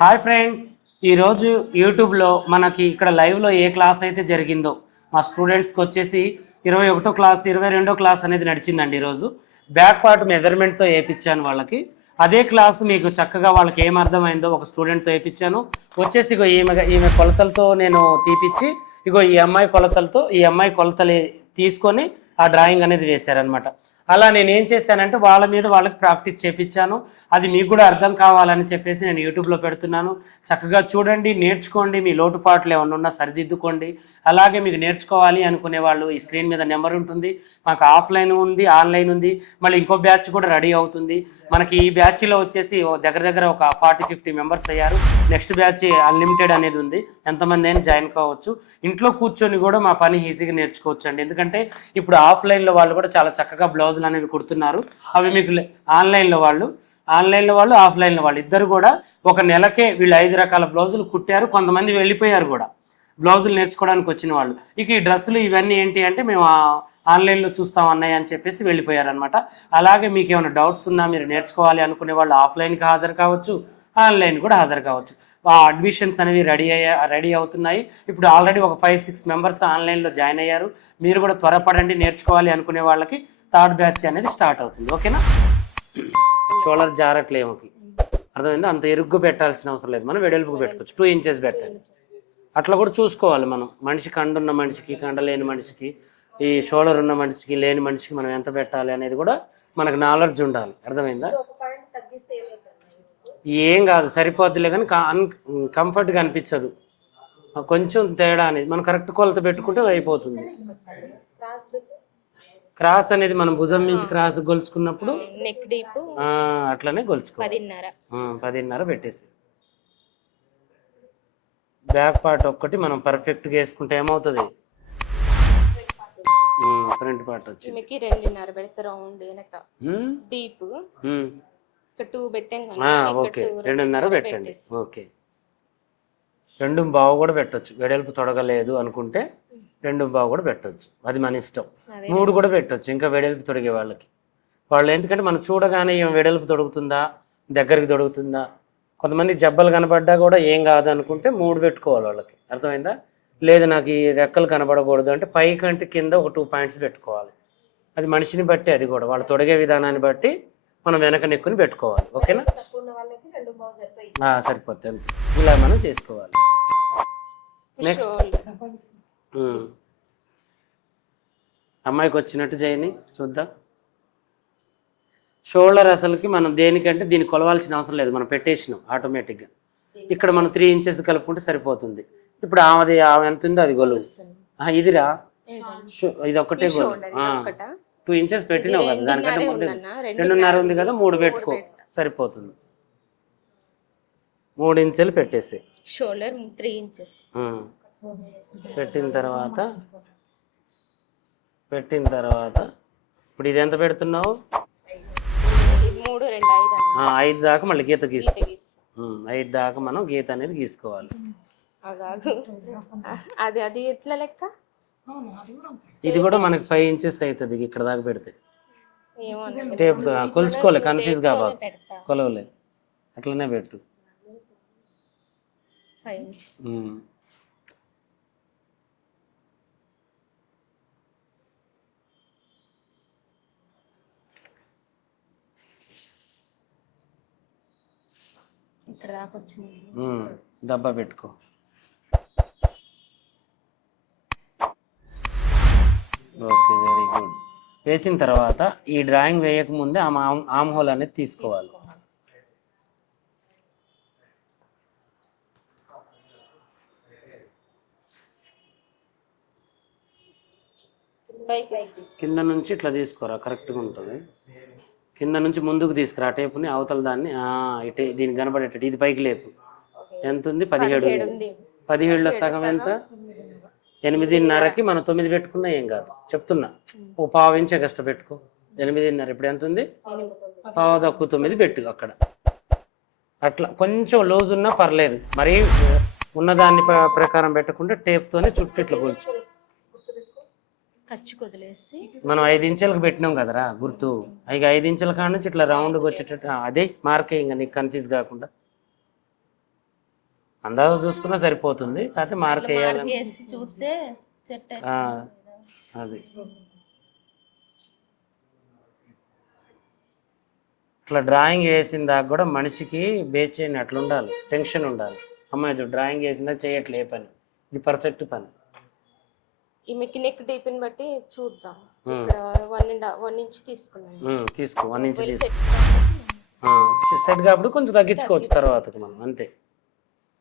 Hi friends, ఈరోజు యూట్యూబ్లో మనకి ఇక్కడ లైవ్లో ఏ క్లాస్ అయితే జరిగిందో మా స్టూడెంట్స్కి వచ్చేసి 21వ క్లాస్ 22వ క్లాస్ అనేది నడిచిందండి. ఈరోజు బ్యాక్ పార్ట్ మెజర్మెంట్తో వేయించాను వాళ్ళకి. అదే క్లాసు మీకు చక్కగా వాళ్ళకి ఏం అర్థమైందో ఒక స్టూడెంట్తో వేయించాను. వచ్చేసి ఇగో ఈమె కొలతలతో నేను తీపిచ్చి ఇగో ఈ అమ్మాయి కొలతలతో ఈ అమ్మాయి కొలతలు తీసుకొని ఆ డ్రాయింగ్ అనేది వేశారనమాట. అలా నేను ఏం చేశానంటే వాళ్ళ మీద వాళ్ళకి ప్రాక్టీస్ చేపించాను. అది మీకు కూడా అర్థం కావాలని చెప్పేసి నేను యూట్యూబ్లో పెడుతున్నాను. చక్కగా చూడండి, నేర్చుకోండి, మీ లోటుపాట్లు ఏమన్నా ఉన్నా సరిదిద్దుకోండి. అలాగే మీకు నేర్చుకోవాలి అనుకునే వాళ్ళు ఈ స్క్రీన్ మీద నెంబర్ ఉంటుంది. మాకు ఆఫ్లైన్ ఉంది, ఆన్లైన్ ఉంది, మళ్ళీ ఇంకో బ్యాచ్ కూడా రెడీ అవుతుంది. మనకి ఈ బ్యాచ్లో వచ్చేసి దగ్గర ఒక 40-50 మెంబర్స్ అయ్యారు. నెక్స్ట్ బ్యాచ్ అన్లిమిటెడ్ అనేది ఉంది, ఎంతమంది అయినా జాయిన్ కావచ్చు. ఇంట్లో కూర్చొని కూడా మా పని ఈజీగా నేర్చుకోవచ్చు అండి. ఎందుకంటే ఇప్పుడు ఆఫ్లైన్లో వాళ్ళు కూడా చాలా చక్కగా బ్లౌజులు అనేవి కుడుతున్నారు. అవి మీకు ఆన్లైన్లో వాళ్ళు ఆఫ్లైన్లో వాళ్ళు ఇద్దరు కూడా ఒక నెలకే వీళ్ళు 5 రకాల బ్లౌజులు కుట్టారు. కొంతమంది వెళ్ళిపోయారు కూడా బ్లౌజులు నేర్చుకోవడానికి వచ్చిన వాళ్ళు. ఇక ఈ డ్రెస్సులు ఇవన్నీ ఏంటి అంటే మేము ఆన్లైన్లో చూస్తాం అన్నయ్య అని చెప్పేసి వెళ్ళిపోయారు అనమాట. అలాగే మీకు ఏమైనా డౌట్స్ ఉన్నా మీరు నేర్చుకోవాలి అనుకునే వాళ్ళు ఆఫ్లైన్కి హాజరు కావచ్చు, ఆన్లైన్ కూడా హాజరు కావచ్చు. అడ్మిషన్స్ అనేవి రెడీ అవుతున్నాయి. ఇప్పుడు ఆల్రెడీ ఒక 5-6 మెంబర్స్ ఆన్లైన్లో జాయిన్ అయ్యారు. మీరు కూడా త్వరపడండి. నేర్చుకోవాలి అనుకునే వాళ్ళకి 3rd బ్యాచ్ అనేది స్టార్ట్ అవుతుంది. ఓకేనా? షోల్డర్ జారట్లేమోకి అర్థమైందా? అంత ఎరుగ్గు పెట్టాల్సిన అవసరం లేదు, మనం వెడల్పుకు పెట్టుకోవచ్చు. 2 ఇంచెస్ పెట్టాలి. అట్లా కూడా చూసుకోవాలి మనం. మనిషి కండున్న మనిషికి, కండ లేని మనిషికి, ఈ షోల్డర్ ఉన్న మనిషికి, లేని మనిషికి మనం ఎంత పెట్టాలి అనేది కూడా మనకు నాలెడ్జ్ ఉండాలి. అర్థమైందా? ఏం కాదు, సరిపోద్దులే. కానీ కంఫర్ట్గా అనిపించదు, కొంచెం తేడా అనేది. మనం కరెక్ట్ కొలత పెట్టుకుంటే అయిపోతుంది. క్రాస్ అనేది మనం భుజం నుంచి క్రాస్ గొలుచుకున్నప్పుడు నెక్ డీప్ అట్లనే గొలుచుకో. 10.5 పెట్టేసి బ్యాక్ పార్ట్ ఒక్కటి మనం పర్ఫెక్ట్గా వేసుకుంటే ఏమవుతుంది, ఫ్రంట్ పార్ట్ వచ్చి 2.5 పెడితే రౌండ్ వెనక డీప్ 2 పెట్టాం కదా. ఓకే, 2.5 పెట్టండి. ఓకే, 2.5 కూడా పెట్టచ్చు. వెడల్పు తొడగలేదు అనుకుంటే 2.5 కూడా పెట్టవచ్చు, అది మన ఇష్టం. 3 కూడా పెట్టవచ్చు, ఇంకా వెడల్పు తొడిగే వాళ్ళకి. వాళ్ళు ఎందుకంటే మనం చూడగానే ఏం వెడల్పు తొడుగుతుందా, దగ్గరికి తొడుగుతుందా, కొంతమంది జబ్బలు కనబడ్డా కూడా ఏం కాదు అనుకుంటే 3 పెట్టుకోవాలి వాళ్ళకి. అర్థమైందా? లేదు నాకు ఈ రెక్కలు కనబడకూడదు అంటే పై కంటే కింద ఒక 2 పాయింట్స్ పెట్టుకోవాలి. అది మనిషిని బట్టి, అది కూడా వాళ్ళు తొడిగే విధానాన్ని బట్టి మనం వెనక నెక్కుని పెట్టుకోవాలి. ఓకేనా? సరిపోతుంది, అంతే. ఇలా మనం చేసుకోవాలి. నెక్స్ట్ అమ్మాయికి వచ్చినట్టు చేయని చూద్దాం. షోల్డర్ అసలుకి మనం దేనికంటే దీన్ని కొలవాల్సిన అవసరం లేదు, మనం పెట్టేసినాం ఆటోమేటిక్గా. ఇక్కడ మనం 3 ఇంచెస్ కలుపుకుంటే సరిపోతుంది. ఇప్పుడు ఆమె ఎంత ఉందో అది గొలువు. ఇదిరా, ఇది ఒక్కటే గొలువు. 2 ఇంచెస్ పెట్టినావు కదా, దానికంటే ముందు 2.5 ఉంది కదా, 3 పెట్టుకో సరిపోతుంది. 3 ఇంచెలు పెట్టేసి షోల్డర్ 3 ఇంచెస్ పెట్టిన తర్వాత ఇప్పుడు ఇది ఎంత పెడుతున్నావు? 3, 2, 5 దాకా మళ్ళీ గీత గీసుకో. 5 దాకా మనం గీత అనేది గీసుకోవాలి. అది ఎట్లా లెక్క? ఇది కూడా మనకి 5 ఇంచెస్ అవుతుంది ఇక్కడ దాకా పెడితే. టేప్ కొలుచుకోలే, కన్ఫ్యూజ్ కావాలి, కొలవలే, అట్లనే పెట్టు. ఇక్కడ దాకా వచ్చింది, డబ్బా పెట్టుకో. Okay, very good. వేసిన తర్వాత ఈ డ్రాయింగ్ వేయకముందే ఆమ్ హోల్ అనేది తీసుకోవాలి. కింద నుంచి ఇట్లా తీసుకోరా, కరెక్ట్గా ఉంటుంది. కింద నుంచి ముందుకు తీసుకురా టేపుని, అవతల దాన్ని ఇటే దీనికి కనబడేటట్టు. ఇది పైకి లేపు. ఎంత ఉంది? 17. 17లో సగం ఎంత? 8.5కి మనం 9 పెట్టుకున్నా ఏం కాదు, చెప్తున్నా. ఓ 1/2 ఇంచ్ ఎక్స్ట్రా పెట్టుకో. 8.5. ఇప్పుడు ఎంత ఉంది? 9 పెట్టు అక్కడ. అట్లా కొంచెం లూజ్ ఉన్నా పర్లేదు, మరీ ఉన్నదాన్ని ప్రకారం పెట్టకుండా టేప్తోనే చుట్టూ ఇట్లా కొలుచు. మనం 5 ఇంచులకు పెట్టినాం కదరా గుర్తు. 5 ఇంచుల కాడ నుంచి ఇట్లా రౌండ్గా వచ్చేటట్టు అదే మార్కే, ఇంకా నీకు కన్ఫ్యూజ్ కాకుండా. అందాజ చూసుకున్నా సరిపోతుంది, కాకపోతే మార్క్ వేయాలి. మార్క్ వేసి చూస్తే సెట్ అది ఇట్లా డ్రాయింగ్ వేసిన దాకా కూడా మనిషికి బేచైన అట్లా ఉండాలి, టెన్షన్ ఉండాలి. అమ్మాయి డ్రాయింగ్ వేసిందా చేయట్లే పని, ఇది పర్ఫెక్ట్ పని. ఈమెకి నెక్ డీప్ని బట్టి చూద్దాం. ఇక్కడ 1 ఇంచ్ తీసుకున్నాను. తీసుకో 1 ఇంచ్ తీసుకో. సెట్ కాబట్టి కొంచెం తగ్గించుకోవచ్చు తర్వాతకి మనం, అంతే.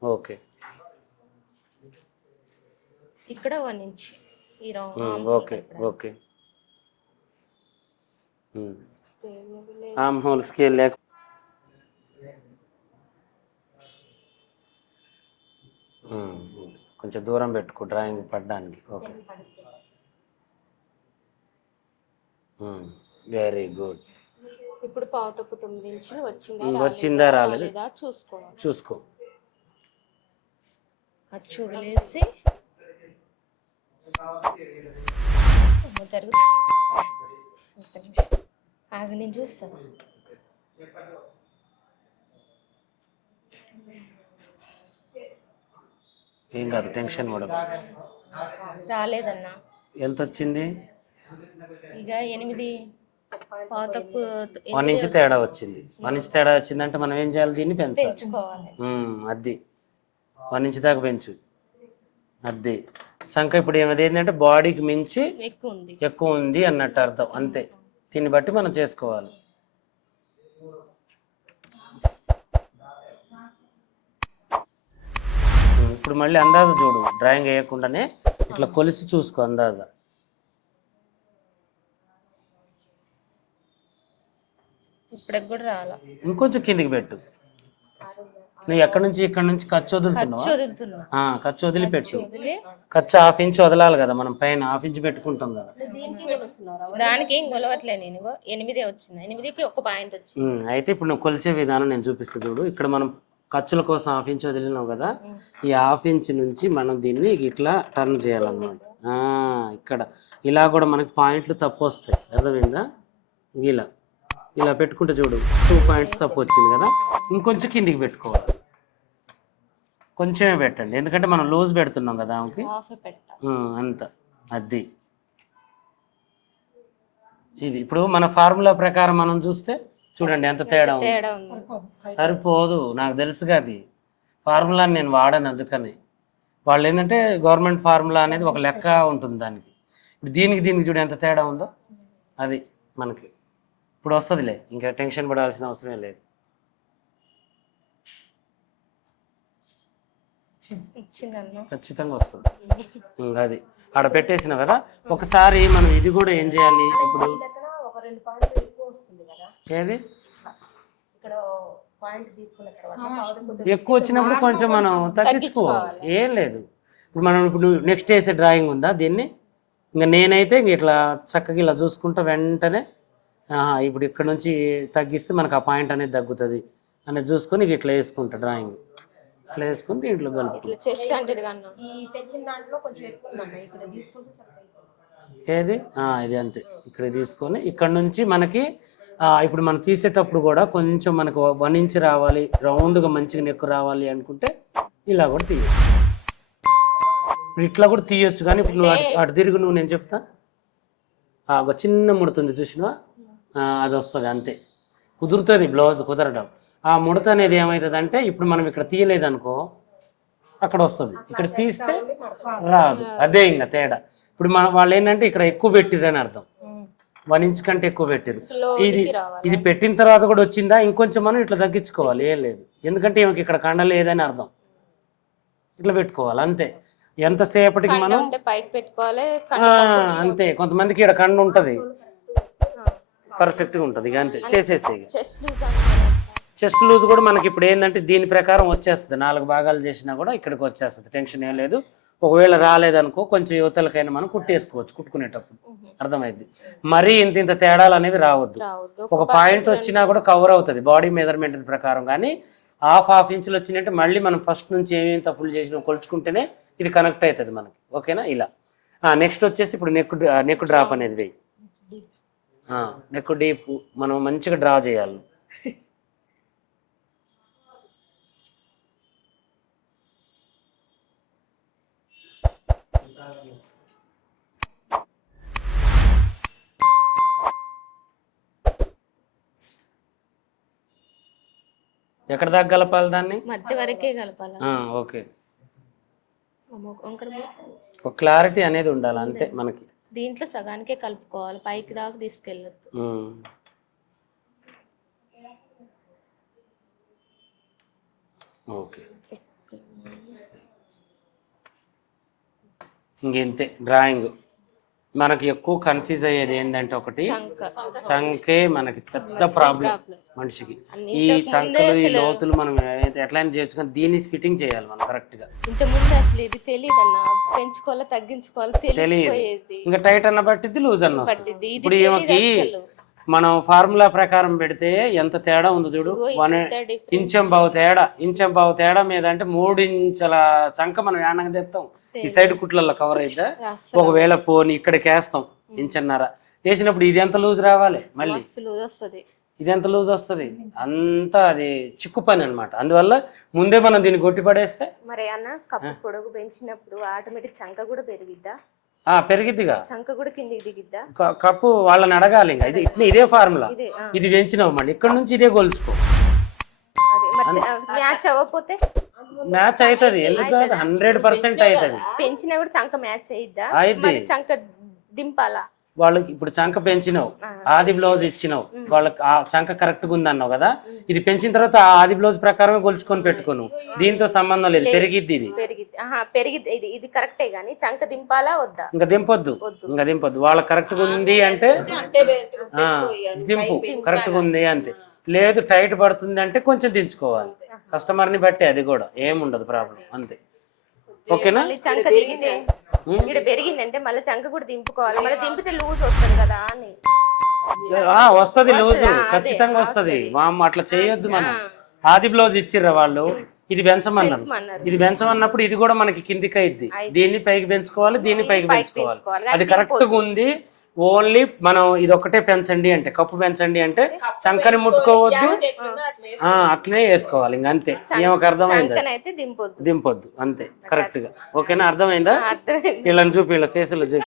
ఓకే, ఇక్కడ 1 ఇంచ్ ఈ round. Okay okay. Arm whole scale లేక కొంచెం దూరం పెట్టుకో డ్రాయింగ్ పడడానికి. Okay, very good. ఇప్పుడు 9 ఇంచులు వచ్చిందా రాలేదా చూసుకో. అచ్చు వదిలేసి జరుగుతుంది. ఆగ నేను చూస్తాను. ఏం కాదు, టెన్షన్ పడదు. రాలేదన్నా. ఎంత వచ్చింది? ఇక 8 పాతకు 1 ఇంచ్ తేడా వచ్చింది. 1 ఇంచ్ తేడా వచ్చిందంటే మనం ఏం చేయాలి, దీన్ని పెంచుకోవాలి. అది 1 ఇంచ్ దాకా పెంచు. అది చంక ఇప్పుడు ఏమది ఏంటంటే బాడీకి మించి ఎక్కువ ఉంది అన్నట్టు అర్థం, అంతే. దీన్ని బట్టి మనం చేసుకోవాలి. ఇప్పుడు మళ్ళీ అందాజ చూడు, డ్రాయింగ్ వేయకుండానే ఇట్లా కొలిసి చూసుకో అందాజ. ఇప్పుడు కూడా రాలా, ఇంకొంచెం కిందికి పెట్టు. నువ్వు ఎక్కడి నుంచి ఇక్కడ నుంచి ఖర్చు వదులుతున్నావా? ఖర్చు వదిలిపెట్టు. ఖర్చు 1/2 ఇంచ్ వదలాలి కదా, మనం పైన 1/2 ఇంచ్ పెట్టుకుంటాం కదా. దానికి ఏం గొలవట్లే నేను. 8 వచ్చింది, 8కి 1 పాయింట్ వచ్చింది. అయితే ఇప్పుడు నువ్వు కొలిచే విధానం నేను చూపిస్తా చూడు. ఇక్కడ మనం ఖర్చుల కోసం 1/2 ఇంచ్ వదిలినావు కదా, ఈ 1/2 ఇంచ్ నుంచి మనం దీన్ని ఇట్లా టర్న్ చేయాలన్నమాట. ఇక్కడ ఇలా కూడా మనకి పాయింట్లు తప్పు వస్తాయి, అర్థమైందా? ఇలా ఇలా పెట్టుకుంటే చూడు 2 పాయింట్స్ తప్పు వచ్చింది కదా, ఇంకొంచెం కిందికి పెట్టుకోవాలి. కొంచెమే పెట్టండి, ఎందుకంటే మనం లూజ్ పెడుతున్నాం కదా ఆమెకి, అంత. అది ఇది ఇప్పుడు మన ఫార్ములా ప్రకారం మనం చూస్తే చూడండి ఎంత తేడా ఉంది. సరిపోదు, నాకు తెలుసుగా అది ఫార్ములా నేను వాడాను, అందుకని. వాళ్ళు ఏంటంటే గవర్నమెంట్ ఫార్ములా అనేది ఒక లెక్క ఉంటుంది దానికి. ఇప్పుడు దీనికి చూడు ఎంత తేడా ఉందో, అది మనకి ఇప్పుడు వస్తుందిలే, ఇంకా టెన్షన్ పడాల్సిన అవసరమే లేదు. ఖచ్చితంగా వస్తుంది. అది ఆడ పెట్టేసినావు కదా, ఒకసారి మనం ఇది కూడా ఏం చేయాలి ఇప్పుడు, ఏది ఎక్కువ వచ్చినప్పుడు కొంచెం మనం తగ్గించుకోవాలి, ఏం లేదు. ఇప్పుడు నెక్స్ట్ వేసే డ్రాయింగ్ ఉందా దీన్ని, ఇంకా నేనైతే ఇంక ఇట్లా చక్కగా ఇలా చూసుకుంటా వెంటనే ఇప్పుడు ఇక్కడ నుంచి తగ్గిస్తే మనకు ఆ పాయింట్ అనేది తగ్గుతుంది అనేది చూసుకొని ఇట్లా వేసుకుంటా డ్రాయింగ్. ఇట్లా వేసుకుని దీంట్లో కలుపు. ఏది ఇది అంతే. ఇక్కడ తీసుకొని ఇక్కడ నుంచి మనకి ఇప్పుడు మనం తీసేటప్పుడు కూడా కొంచెం మనకు 1 ఇంచ్ రావాలి, రౌండ్గా మంచిగా నెక్కు రావాలి అనుకుంటే ఇలా కూడా తీయచ్చు. ఇప్పుడు ఇట్లా కూడా తీయొచ్చు, కానీ ఇప్పుడు నువ్వు అటు తిరుగు, నువ్వు నేను చెప్తా. ఒక చిన్న ముడుతుంది చూసినా, అది వస్తుంది అంతే. కుదురుతుంది బ్లౌజ్ కుదరడం. ఆ ముడత అనేది ఏమవుతుంది అంటే ఇప్పుడు మనం ఇక్కడ తీయలేదనుకో అక్కడ వస్తుంది, ఇక్కడ తీస్తే రాదు. అదే ఇంకా తేడా. ఇప్పుడు వాళ్ళు ఏంటంటే ఇక్కడ ఎక్కువ పెట్టిరని అర్థం, 1 ఇంచ్ కంటే ఎక్కువ పెట్టిరు. ఇది పెట్టిన తర్వాత కూడా వచ్చిందా, ఇంకొంచెం మనం ఇట్లా తగ్గించుకోవాలి, ఏం లేదు. ఎందుకంటే ఈమెకి ఇక్కడ కండ లేదని అర్థం, ఇట్లా పెట్టుకోవాలి అంతే. ఎంతసేపటికి మనం అంతే. కొంతమందికి ఇక్కడ కండ ఉంటుంది, పర్ఫెక్ట్గా ఉంటుంది, ఇక అంతే చేసేసి. చెస్ట్ లూజ్ కూడా మనకి ఇప్పుడు ఏంటంటే దీని ప్రకారం వచ్చేస్తుంది, 4 భాగాలు చేసినా కూడా ఇక్కడికి వచ్చేస్తుంది, టెన్షన్ ఏం లేదు. ఒకవేళ రాలేదనుకో కొంచెం యువతలకైనా మనం కుట్టేసుకోవచ్చు కుట్టుకునేటప్పుడు, అర్థమైంది. మరీ ఇంత తేడాలు అనేవి రావద్దు. ఒక పాయింట్ వచ్చినా కూడా కవర్ అవుతుంది బాడీ మెజర్మెంట్ ప్రకారం. కానీ 1/2 ఇంచులు వచ్చినట్టే మళ్ళీ మనం ఫస్ట్ నుంచి ఏమేమి తప్పులు చేసినా కొలుచుకుంటేనే ఇది కనెక్ట్ అవుతుంది మనకి, ఓకేనా? ఇలా నెక్స్ట్ వచ్చేసి ఇప్పుడు నెక్ డ్రాప్ అనేది వేయి. నెక్ డీప్ మనం మంచిగా డ్రా చేయాలి. ఎక్కడ దాకా కలపాలి దాన్ని? మధ్య వరకే కలపాలి. ఓకే, వంకర పోతుంది. ఒక క్లారిటీ అనేది ఉండాలి అంతే మనకి. దీంట్లో సగానికే కలుపుకోవాలి, పైకి దాకా తీసుకెళ్ళొద్దు. Okay, ఇంకెంతే drawing. మనకి ఎక్కువ కన్ఫ్యూజ్ అయ్యేది ఏంటంటే ఒకటి చంకే మనకి పెద్ద ప్రాబ్లం మనిషికి. ఈ చంకలు ఈ లోతులు మనం ఎట్లయినా చేర్చుకొని దీన్ని ఫిట్టింగ్ చేయాలి మనం కరెక్ట్ గా. ఇంత ముందు అసలు ఇది తెలియదు అన్న, పెంచుకోవాలా తగ్గించుకోవాలా తెలియదు. ఇంకా టైట్ అన్న పట్టిద్ది, లూజ్ అన్న వస్తుంది. ఇప్పుడు ఈమెకి మనం ఫార్ములా ప్రకారం పెడితే ఎంత తేడా ఉందో చూడు. 1 ఇంచెం బావు తేడా మీద అంటే 3 ఇంచుల చంక మనం ఏడంగా తెస్తాం. ఈ సైడ్ కుట్లలో కవర్ అయితే ఒకవేళ పోని ఇక్కడికి వేస్తాం ఇంచన్నర వేసినప్పుడు ఇది ఎంత లూజ్ రావాలి, మళ్ళీ ఇది ఎంత లూజ్ వస్తుంది, అంతా అది చిక్కు పని అనమాట. అందువల్ల ముందే మనం దీన్ని కొట్టి పడేస్తే మరి అన్న కప్పు పొడుగు పెంచినప్పుడు ఆటోమేటిక్ చంక కూడా పెరిగిద్దా? పెరిగిద్దిగా, చంక కూడా కిందికి దిగిద్దా? కప్పు వాళ్ళని అడగాలి. ఇంకా ఇది ఇదే ఫార్ములా, ఇది పెంచినావు మళ్ళీ ఇక్కడ నుంచి ఇదే కొలుచుకో. మ్యాచ్ అవ్వకపోతే మ్యాచ్ అవుతుంది, ఎందుకు 100% అవుతుంది. పెంచినా కూడా చంక మ్యాచ్ అయ్యిద్దా? చంక దింపాలా? వాళ్ళకి ఇప్పుడు చంక పెంచినావు, ఆది బ్లౌజ్ ఇచ్చినావు, వాళ్ళకి ఆ చంక కరెక్ట్ గా ఉంది అన్నావు కదా. ఇది పెంచిన తర్వాత ఆ ఆది బ్లౌజ్ ప్రకారమే కొలుచుకొని పెట్టుకోను, దీంతో సంబంధం లేదు. పెరిగిద్ది ఇది పెరిగిద్ది, ఇది కరెక్టే గానీ చంక దింపాలా వద్దా? ఇంకా దింపొద్దు, ఇంకా దింపొద్దు. వాళ్ళకి కరెక్ట్ గా ఉంది అంటే దింపు, కరెక్ట్ గా ఉంది అంతే. లేదు టైట్ పడుతుంది అంటే కొంచెం దించుకోవాలి, కస్టమర్ని బట్టి. అది కూడా ఏముండదు ప్రాబ్లం అంతే. ఓకేనా? చంక దిగితే ఇక్కడ పెరిగిందంటే మళ్ళీ చంక కూడా దింపుకోవాలి, మళ్ళీ దింపితే లూజ్ వస్తుంది కదా అని. వస్తుంది లూజు, ఖచ్చితంగా వస్తుంది. అట్లా చేయొద్దు మనం. ఆది బ్లౌజ్ ఇచ్చిర్రా వాళ్ళు, ఇది పెంచమన్నారు. ఇది పెంచమన్నప్పుడు ఇది కూడా మనకి కిందికి అయింది. దీన్ని పైకి పెంచుకోవాలి, దీన్ని పైకి పెంచుకోవాలి. అది కరెక్ట్ గా ఉంది. ఓన్లీ మనం ఇది ఒక్కటే పెంచండి అంటే, కప్పు పెంచండి అంటే చంకని ముట్టుకోవద్దు, అట్లనే వేసుకోవాలి. ఇంక అంతే. ఏమొక అర్థమైందా? దింపొద్దు అంతే, కరెక్ట్ గా. ఓకేనా? అర్థమైందా? వీళ్ళని చూపి, వీళ్ళ ఫేసులో చూపి.